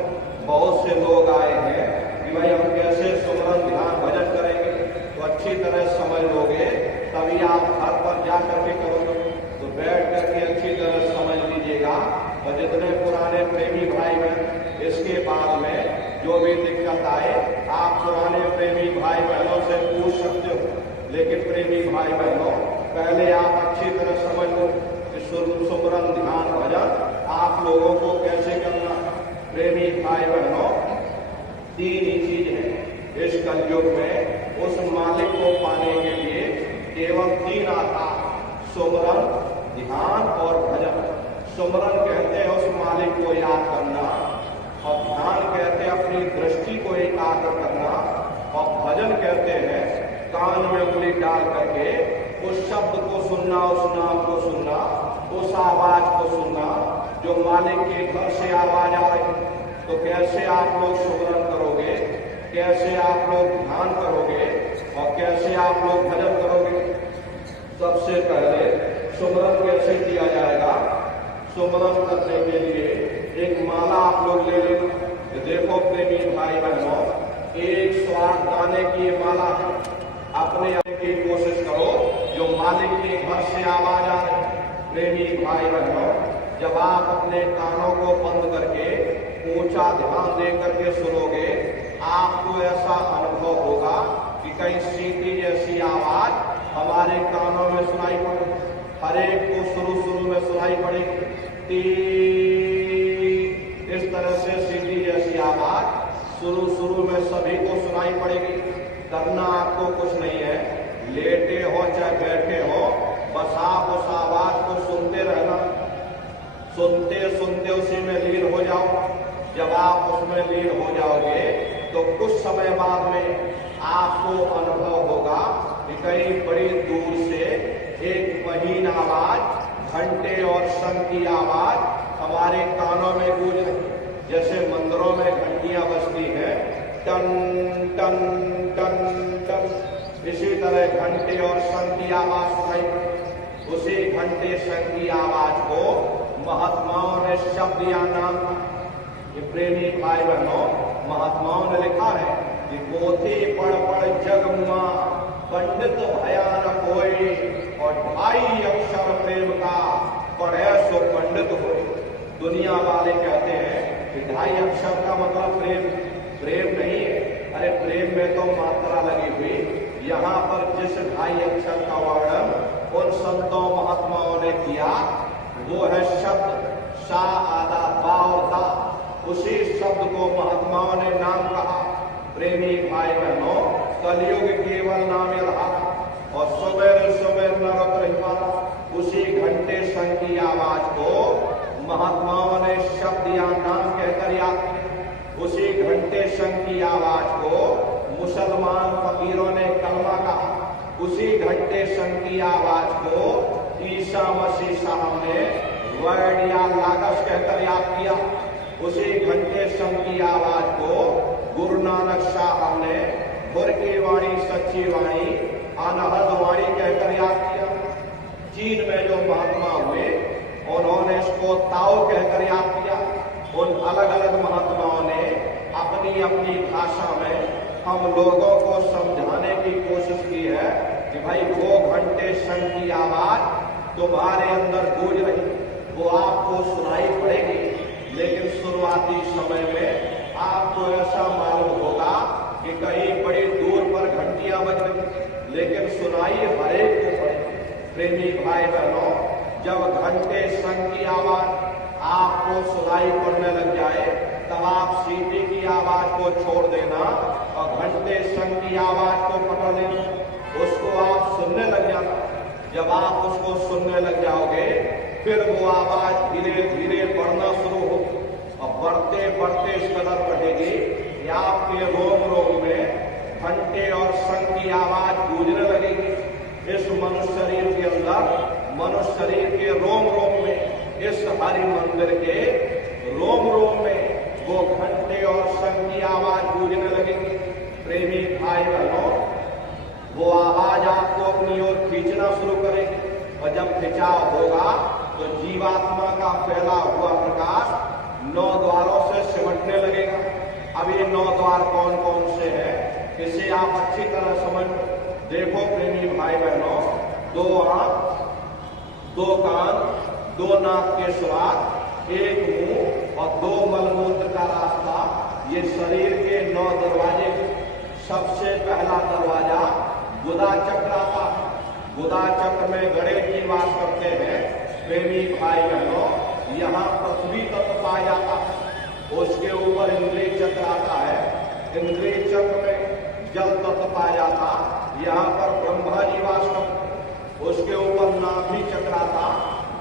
बहुत से लोग आए हैं कि भाई हम कैसे सुमरन ध्यान भजन करेंगे, तो अच्छी तरह समझ लोगे तभी आप घर पर जा करके करोगे। तो बैठ करके अच्छी तरह समझ लीजिएगा। और जितने पुराने प्रेमी भाई बहन इसके बाद में जो भी दिक्कत आए, आप पुराने प्रेमी भाई बहनों से पूछ सकते हो। लेकिन प्रेमी भाई बहनों, पहले आप अच्छी तरह समझ लो कि सुमरन ध्यान भजन आप लोगों को कैसे करना। प्रेमी भाई बहनों, तीन ही चीज है इस कलयुग में। उस मालिक को पाने के लिए केवल तीन आधार, सुमरन, ध्यान और भजन। सुमरन कहते हैं उस मालिक को याद करना, और ध्यान कहते हैं अपनी दृष्टि को एकाग्र करना, और भजन कहते हैं कान में उंगली डाल करके उस शब्द को सुनना, उस नाम को सुनना, उस आवाज को सुनना जो मालिक के घर से आवाज आ रही। तो कैसे आप लोग सुमरन करोगे, कैसे आप लोग ध्यान करोगे और कैसे आप लोग भजन करोगे? सबसे पहले सुमरन कैसे किया जाएगा? सुमरन करने के लिए एक माला आप लोग ले लो। देखो प्रेमी भाई बहनों, एक स्वाद दाने की माला है, अपने आने की कोशिश करो जो मालिक के घर से आवाज आ रही। प्रेमी भाई बहनों, जब आप अपने कानों को बंद करके ऊंचा ध्यान दे करके सुनोगे, आपको ऐसा अनुभव होगा कि कहीं सीटी जैसी आवाज हमारे कानों में सुनाई पड़े। हर एक को शुरू में सुनाई पड़ेगी। इस तरह से सीटी जैसी आवाज शुरू में सभी को सुनाई पड़ेगी। करना आपको कुछ नहीं है, लेटे हो चाहे बैठे हो, बस आप उस आवाज को सुनते रहना। सुनते सुनते उसी में लीन हो जाओ। जब आप उसमें लीन हो जाओगे तो कुछ समय बाद में आपको अनुभव होगा कि कहीं बड़ी दूर से एक महीन आवाज, घंटे और शंख की आवाज हमारे कानों में गूंज रही। जैसे मंदिरों में घंटियां बजती हैं, टन टन टन टन, इसी तरह घंटे और शंख की आवाज सुनाई। उसी घंटे शंख की आवाज को महात्माओं ने शब्द या नाम, ये प्रेमी भाई बहनों, महात्माओं ने लिखा है कि पोथी पढ़ जग मुआ, पंडित भयान कोई, और 2.5 अक्षर प्रेम का पढ़े सो पंडित हो। दुनिया वाले कहते हैं कि 2.5 अक्षर का मतलब प्रेम नहीं है। अरे प्रेम में तो मात्रा लगी हुई। यहाँ पर जिस 2.5 अक्षर का वर्णन उन संतों महात्माओं ने किया, वो है शब्द सा आदा बा और दा। उसी शब्द को महात्माओं ने नाम कहा। प्रेमी भाई बहनों, कलयुग केवल नाम रहा और सुबह नर उतर पारा। उसी घंटे शंख की आवाज को महात्माओं ने शब्द या नाम कहकर याद किया। उसी घंटे शंख की आवाज को मुसलमान फकीरों ने कलमा कहा। उसी घंटे शंख की आवाज को कहकर याद किया। उसी घंटे संग की आवाज को गुरु नानक साहब ने गुर की वाणी सच्ची वाणी अनहद वाणी कहकर याद किया। चीन में जो महात्मा हुए उन्होंने इसको ताओ कहकर याद किया। उन अलग अलग महात्माओं ने अपनी अपनी भाषा में हम लोगों को समझाने की कोशिश की है कि भाई वो घंटे संग की आवाज तुम्हारे अंदर गूंज रही, वो आपको सुनाई पड़ेगी। लेकिन शुरुआती समय में आपको ऐसा मालूम होगा कि कहीं बड़ी दूर पर घंटियां बज रही, लेकिन सुनाई हरेक को पड़ेगी। प्रेमी भाई बहनों, जब घंटे संग की आवाज आपको सुनाई पड़ने लग जाए तब आप सीटी की आवाज को छोड़ देना और घंटे संग की आवाज को पकड़ लेना, उसको आप सुनने लग जाना। जब आप उसको सुनने लग जाओगे फिर वो आवाज धीरे धीरे बढ़ना शुरू होगी और बढ़ते बढ़ते इस कदर बढ़ेगी कि आपके रोम रोम में घंटे और संग की आवाज गूंजने लगेगी। इस मनुष्य शरीर के अंदर, मनुष्य शरीर के रोम रोम में, इस हरि मंदिर के रोम रोम में वो घंटे और संग की आवाज गूंजने लगेगी। प्रेमी भाई बहनों, वो आवाज आपको अपनी ओर खींचना शुरू करेगी और जब खिंचाव होगा तो जीवात्मा का फैला हुआ प्रकाश 9 द्वारों से सिमटने लगेगा। अब ये 9 द्वार कौन कौन से हैं, इसे आप अच्छी तरह समझ देखो। प्रेमी भाई बहनों, 2 आंख, 2 कान, 2 नाक के स्वाद, 1 मुंह और 2 मलमूत्र का रास्ता, ये शरीर के 9 दरवाजे। सबसे पहला दरवाजा गुदा चक्र आता है। गुदा चक्र में गणेश जी वास करते हैं। प्रेमी भाई बहनों, यहाँ पृथ्वी तत्व पाया जाता है। उसके ऊपर इंद्रिय चक्र आता है। इंद्रिय चक्र में जल तत्व पाया जाता, यहाँ पर ब्रह्मा जी वास करते। उसके ऊपर नाभि चक्र आता,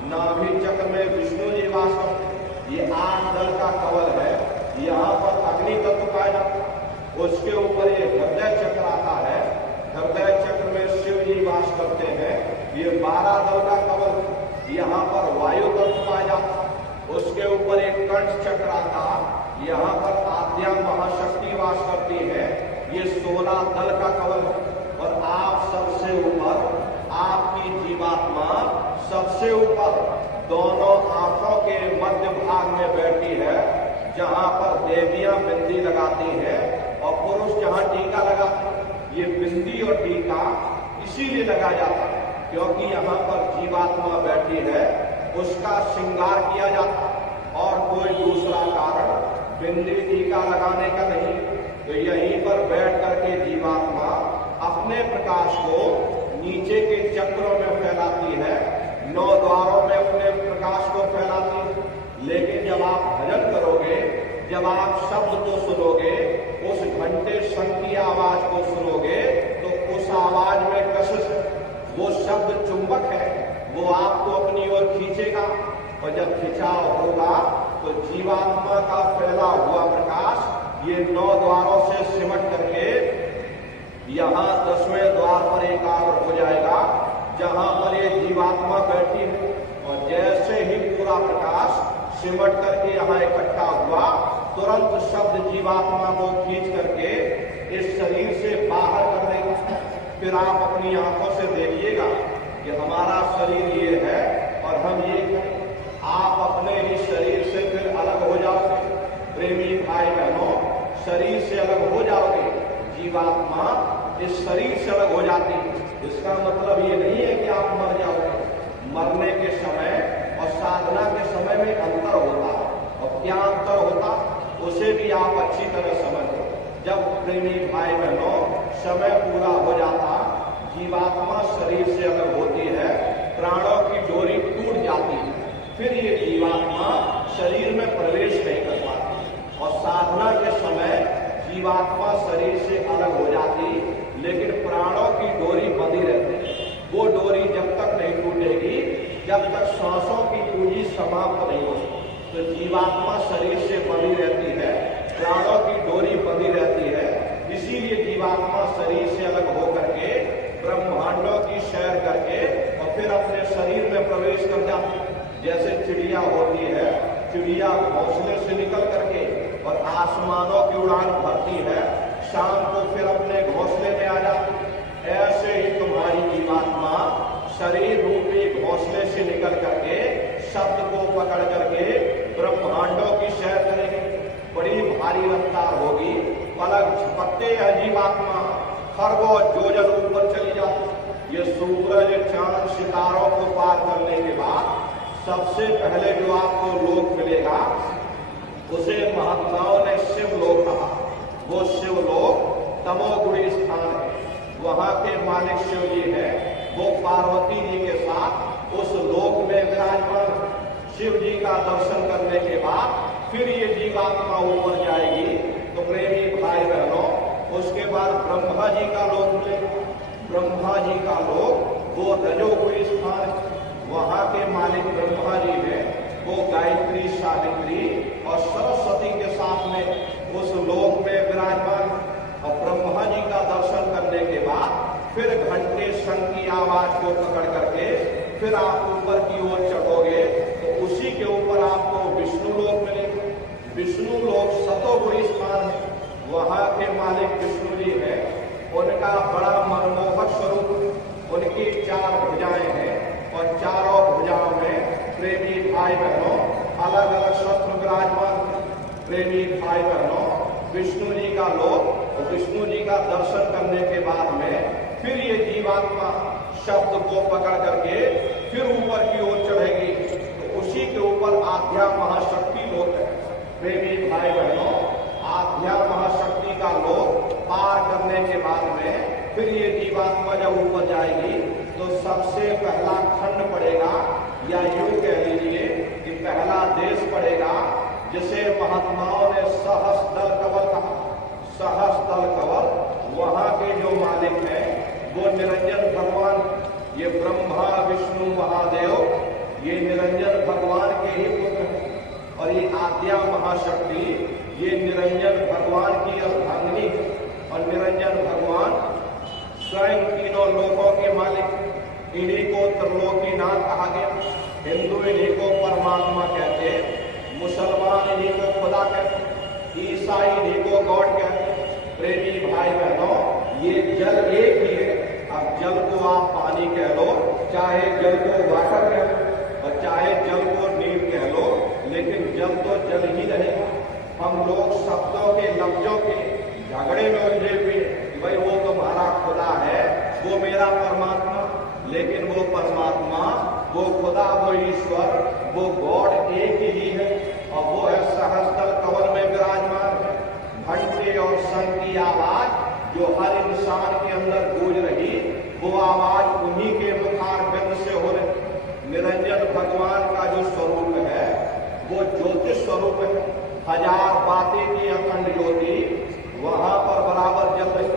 नाभि चक्र में विष्णु जी वास करते। ये 8 दल का कवल है। यहाँ पर अग्नि तत्व पाया जाता। उसके ऊपर ये हृदय चक्र आता है। हृदय चक्र में शिव जी वास करते हैं। ये 12 दल का कवल। यहाँ पर वायु तत्व पाया जाता। उसके ऊपर एक कंठ चक्र आता, यहाँ पर आद्या महाशक्ति वास करती है। ये 16 दल का कवल है। और आप सबसे ऊपर, आपकी जीवात्मा सबसे ऊपर दोनों आंखों के मध्य भाग में बैठी है, जहां पर देवियां बिंदी लगाती हैं और पुरुष जहां टीका लगाते हैं। ये बिंदी और टीका इसीलिए लगाया जाता है क्योंकि यहाँ पर जीवात्मा बैठी है, उसका श्रृंगार किया जाता है और कोई दूसरा कारण बिंदी टीका लगाने का नहीं। तो यहीं पर बैठ करके जीवात्मा अपने प्रकाश को नीचे के चक्रों में फैलाती है, 9 द्वारों में अपने प्रकाश को फैलाती है। लेकिन जब आप भजन करोगे, जब आप शब्द को सुनोगे, उस घंटे संग की आवाज को सुनोगे, तो उस आवाज में कशिश है। वो शब्द चुंबक है, वो आपको अपनी ओर खींचेगा और जब खिंचाव होगा तो जीवात्मा का फैला हुआ प्रकाश ये 9 द्वारों से सिमट करके यहाँ 10वें द्वार पर एकाग्र हो जाएगा, जहां पर ये जीवात्मा बैठी है। और जैसे ही पूरा प्रकाश सिमट करके यहाँ इकट्ठा हुआ, तुरंत शब्द जीवात्मा को खींच करके इस शरीर से बाहर कर देगा। फिर आप अपनी आंखों से देखिएगा कि हमारा शरीर ये है और हम ये हैं। आप अपने ही शरीर से फिर अलग हो जाओगे। प्रेमी भाई बहनों, शरीर से अलग हो जाओगे, जीवात्मा इस शरीर से अलग हो जाती है। इसका मतलब ये नहीं है कि आप मर जाओगे। मरने के समय और साधना के समय में अंतर होता है। और क्या अंतर होता, उसे भी आप अच्छी तरह समझो। जब प्रेमी भाई बहनों समय पूरा हो जाता, जीवात्मा शरीर से अलग होती है, प्राणों की डोरी टूट जाती है, फिर ये जीवात्मा शरीर में प्रवेश नहीं कर पाती। और साधना के समय जीवात्मा शरीर से अलग हो जाती, लेकिन प्राणों की डोरी बंधी रहती है। वो डोरी जब तक नहीं टूटेगी, जब तक सांसों की पूंजी समाप्त नहीं होती। तो जीवात्मा शरीर से बंधी रहती है, प्राणों की डोरी बंधी रहती है। इसीलिए जीवात्मा शरीर से अलग होकर के ब्रह्मांडों की सैर करके और फिर अपने शरीर में प्रवेश कर जाती है। जैसे चिड़िया होती है, चिड़िया घोंसले से निकल करके और आसमानों की उड़ान भरती है, शाम को फिर अपने घोंसले में आ जाती। ऐसे ही तुम्हारी जीवात्मा शरीर रूपी घोंसले से निकल करके शब्द को पकड़ करके ब्रह्मांडों की सैर करेगी। बड़ी भारी रफ्तार होगी, पलक झपकते है जीवात्मा खरबों योजन ऊपर चली जाती। ये सूरज चांद सितारों को पार करने के बाद सबसे पहले जो आपको लोक मिलेगा उसे महात्माओं ने शिवलोक कहा। वो शिवलोक तमोगुणी स्थान है। वहां के मालिक शिव जी है, वो पार्वती जी के साथ उस लोक में विराजमान। शिव जी का दर्शन करने के बाद फिर ये जीवात्मा ऊपर जाएगी। तो प्रेमी भाई बहनों, उसके बाद ब्रह्मा जी का लोक मिलेगा। ब्रह्मा जी का लोक वो रजोगुणी स्थान है। वहां के मालिक ब्रह्मा जी है, वो गायत्री सावित्री और सरस्वती के साथ में उस लोक में विराजमान। और ब्रह्मा जी का दर्शन करने के बाद फिर घंटे शंख की आवाज को पकड़ करके फिर आप ऊपर की ओर चढ़ोगे तो उसी के ऊपर आपको विष्णु लोक मिलेगा। विष्णु लोक सतोगुणी स्थान है। वहां के मालिक विष्णु जी है, उनका बड़ा मनमोहक स्वरूप, उनकी 4 भुजाएं हैं और चारों भुजाओं में प्रेमी भाई बहनों अलग अलग शस्त्र विराजमान। प्रेमी भाई बहनों, विष्णु जी का लोक और विष्णु जी का दर्शन करने के बाद में फिर ये जीवात्मा शब्द को पकड़ करके फिर ऊपर की ओर चढ़ेगी। तो उसी के ऊपर आध्या महाशक्ति लोक है। प्रेमी भाई बहनों, आध्या महाशक्ति का लोक पार करने के बाद में फिर ये जीवात्मा जब ऊपर जाएगी तो सबसे पहला खंड पड़ेगा, या यूं कह लीजिए कि पहला देश पड़ेगा जिसे महात्माओं ने सहस्त्रदल कंवल कहा। सहस्त्रदल कंवल वहां के जो मालिक हैं वो निरंजन भगवान। ये ब्रह्मा विष्णु महादेव ये निरंजन भगवान के ही पुत्र हैं। और ये आद्या महाशक्ति ये निरंजन भगवान की अर्धांगिनी है। और निरंजन भगवान स्वयं तीनों लोकों के मालिक। इन्हीं को त्रिलोकीनाथ कहा गया। हिंदू इन्हीं को परमात्मा कहते, मुसलमान इन्हीं को खुदा कहते, ईसाई इन्हीं को गॉड कहते। प्रेमी भाई बहनों, ये जल एक ही है। अब जल को आप पानी कह लो, चाहे जल को वाटर कह लो और चाहे जल को नीर कह लो, लेकिन जल तो जल ही रहेगा। हम लोग शब्दों के लफ्जों के झगड़े में उलझे हुए, भाई वो तुम्हारा खुदा है, वो मेरा परमात्मा। लेकिन वो परमात्मा, वो खुदा, वो ईश्वर, वो गॉड एक ही है और वो है सहस्त्रदल कंवल में विराजमान है। घंटे और शंख की आवाज जो हर इंसान के अंदर गूंज रही, वो आवाज उन्हीं के मुखार बिंद से हो रही। निरंजन भगवान का जो स्वरूप है वो ज्योतिष स्वरूप है। 1000 बातें की अखंड ज्योति वहां पर बराबर जल रही।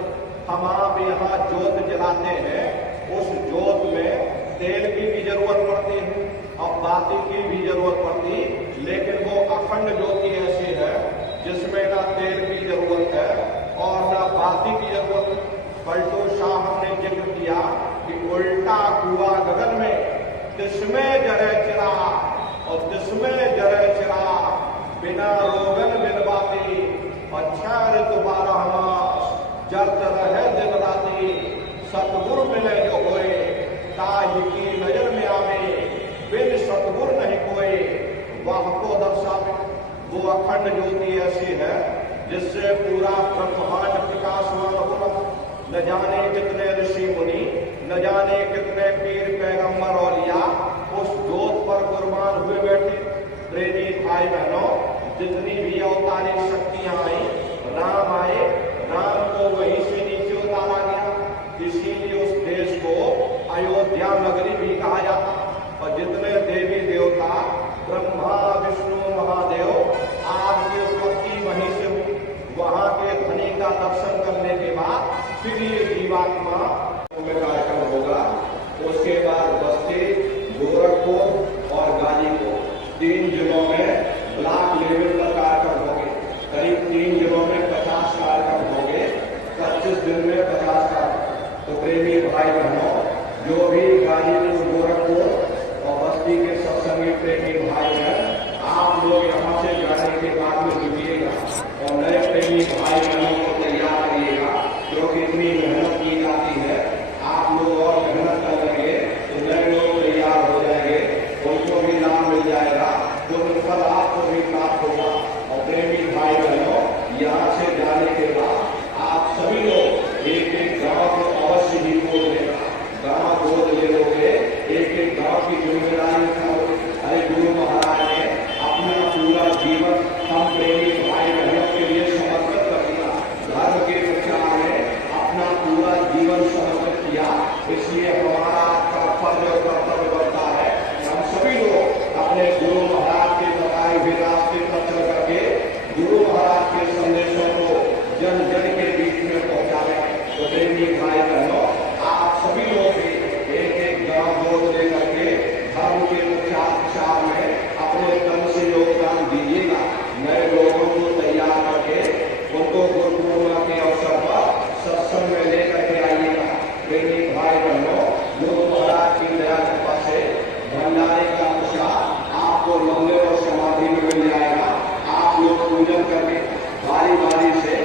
हम आप यहाँ ज्योत जलाते हैं, उस ज्योत में तेल की भी जरूरत पड़ती है और बाती की भी जरूरत पड़ती, लेकिन वो अखंड ज्योति ऐसी है जिसमें ना तेल की जरूरत है और ना बाती की जरूरत है। पलटू शाह ने जिक्र किया कि उल्टा कुआ गगन में तिसमें जरे चिराग और तिसमें जरे चिराग, बिना रोगन बिन बाती और 6 ऋतु 12 मास जलत रहे दिन राती। सतगुरु मिले जो होए ताहि की नजर में आवे, बिन सतगुरु नहीं कोई वह को दर्शावे। वो अखंड ज्योति ऐसी है जिससे पूरा ब्रह्मांड प्रकाशमान हो रहा। न जाने कितने ऋषि मुनि, न जाने कितने पीर पैगंबर औलिया उस ज्योत पर कुर्बान हुए बैठे। प्रेमी भाई बहनों, जितनी भी अवतारी शक्तियां आई, राम आए, राम को वहीं से नीचे उतारा गया। इसीलिए उस देश को अयोध्या नगरी भी कहा जाता। और जितने देवी देवता ब्रह्मा विष्णु महादेव आपकी उत्पत्ति वहीं से हुई। वहां के धनी का दर्शन करने के बाद फिर ये जीवात्मा में कार्यक्रम होगा। उसके बाद बस्ती, गोरखपुर और गाजीपुर 3 जिलों में ब्लॉक लेवल पर कार्यक्रम होंगे। करीब 3 जिलों में 50 कार्यक्रम होंगे। 25 दिन में 50 कार्यक्रम। तो प्रेमी भाई बहनों, जो भी गाजीपुर, गोरखपुर और बस्ती के सत्संगी प्रेमी भाई हैं, आप लोग की जिम्मेदारी हरे गुरु महाराज ने अपना पूरा जीवन हम प्रेमी भाई बहनों के लिए समर्पित कर दिया। धर्म के प्रचार में अपना पूरा जीवन समर्पित किया। इसलिए हमारा कर्तव्य बनता है हम सभी लोग अपने गुरु महाराज के बताए हुए रास्ते पर चल करके गुरु महाराज के संदेशों को जन जन के बीच में पहुंचावे। तो प्रेमी भाई बहनों, आप सभी लोग भी एक एक गांव गोद लेकर के धर्म के प्रचार में अपने तन से योगदान दीजिएगा। नए लोगों को तैयार करके उनको गुरु पूर्णिमा के अवसर पर सत्संग में लेकर के आइएगा। प्रेमी भाई बहनों, गुरु महाराज की दया कृपा से भंडारे का प्रसाद आपको मंदिर और समाधि में मिल जाएगा। आप लोग पूजन करके बारी बारी से